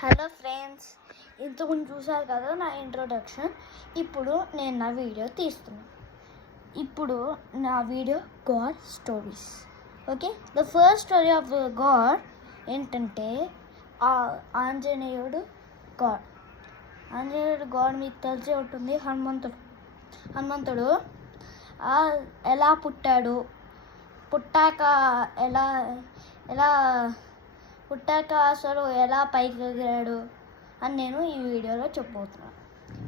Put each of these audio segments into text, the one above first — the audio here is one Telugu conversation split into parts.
హలో ఫ్రెండ్స్, ఇంతకుముందు చూసారు కదా నా ఇంట్రొడక్షన్. ఇప్పుడు నేను నా వీడియో తీస్తున్నాను. ఇప్పుడు నా video God stories. Okay, the first story of God ఏంటంటే ఆంజనేయుడు గాడ్ మీకు తెలిసే ఉంటుంది. హనుమంతుడు ఎలా పుట్టాడు, పుట్టాక అసలు ఎలా పైకి ఎగిరాడు అని నేను ఈ వీడియోలో చెప్పబోతున్నాను.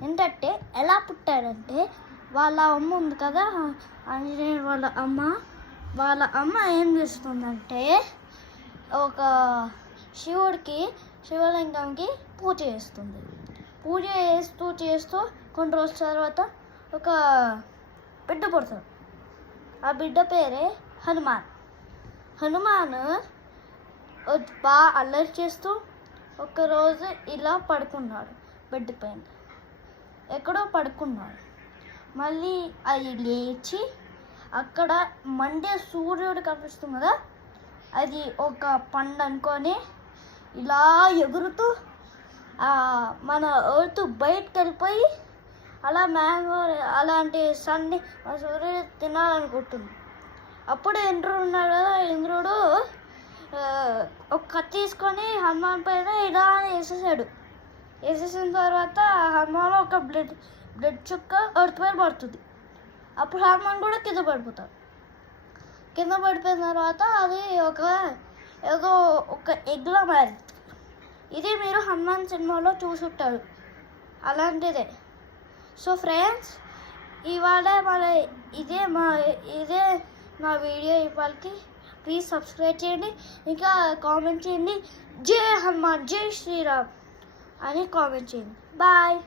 ఏంటంటే ఎలా పుట్టాడంటే, వాళ్ళ అమ్మ ఉంది కదా, ఆంజనేయుడు వాళ్ళ అమ్మ ఏం చేస్తుందంటే, ఒక శివలింగంకి పూజ చేస్తూ కొన్ని రోజుల తర్వాత ఒక బిడ్డ పుడతాడు. ఆ బిడ్డ పేరే హనుమాన్ బాగా అల్లరి చేస్తూ ఒకరోజు ఇలా పడుకున్నాడు, బెడ్ పైన ఎక్కడో పడుకున్నాడు. మళ్ళీ అది లేచి అక్కడ మండే సూర్యుడు కనిపిస్తుంది కదా, అది ఒక పండు అనుకొని ఇలా ఎగురుతూ మన ఎర్త్ బయటకు వెళ్ళిపోయి అలా అలాంటి సన్ని సూర్యుడు తినాలనుకుంటుంది. అప్పుడు ఇంద్రుడు ఉన్నాడు కదా, ఇంద్రుడు ఒక కత్తి తీసుకొని హనుమాన్ పైన ఇలా వేసేసిన తర్వాత హనుమాన్ ఒక బ్లడ్ చుక్క ఎర్త్ పైన పడుతుంది. అప్పుడు హనుమాన్ కూడా కింద పడిపోయిన తర్వాత అది ఏదో ఒక ఎగ్లా మారింది. ఇది మీరు హనుమాన్ సినిమాలో చూసుంటారు, అలాంటిదే. సో ఫ్రెండ్స్, ఇవాళ ఇదే మా వీడియో. ఇవాళకి ప్లీజ్ సబ్స్క్రైబ్ చేయండి, ఇంకా కామెంట్ చేయండి, జై హనుమాన్ జై శ్రీరామ్ అని కామెంట్ చేయండి. బాయ్.